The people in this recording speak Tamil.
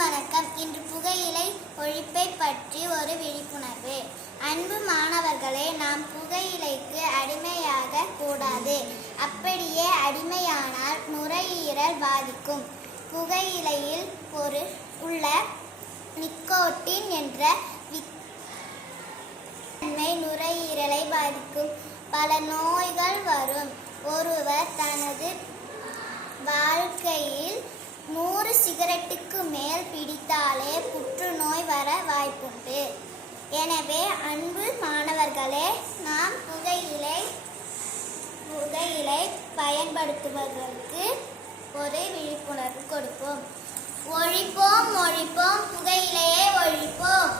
வணக்கம். இன்று புகையிலை ஒழிப்பை பற்றி ஒரு விழிப்புணர்வு. அன்பு மாணவர்களே, நாம் புகையிலைக்கு அடிமையாக கூடாது. அப்படியே அடிமையானால் நுரையீரல் பாதிக்கும். புகையிலையில் உள்ள நிக்கோட்டின் என்ற நுரையீரலை பாதிக்கும். பல நோய்கள் வரும். ஒருவர் தனது வாழ்க்கையில் 100 சிகரெட்டுக்கு மேல் பிடித்தாலே புற்றுநோய் வர வாய்ப்புண்டு. எனவே அன்பு மாணவர்களே, நாம் புகையிலை பயன்படுத்துவதற்கு ஒரு விழிப்புணர்வு கொடுப்போம். ஒழிப்போம் புகையிலையை ஒழிப்போம்.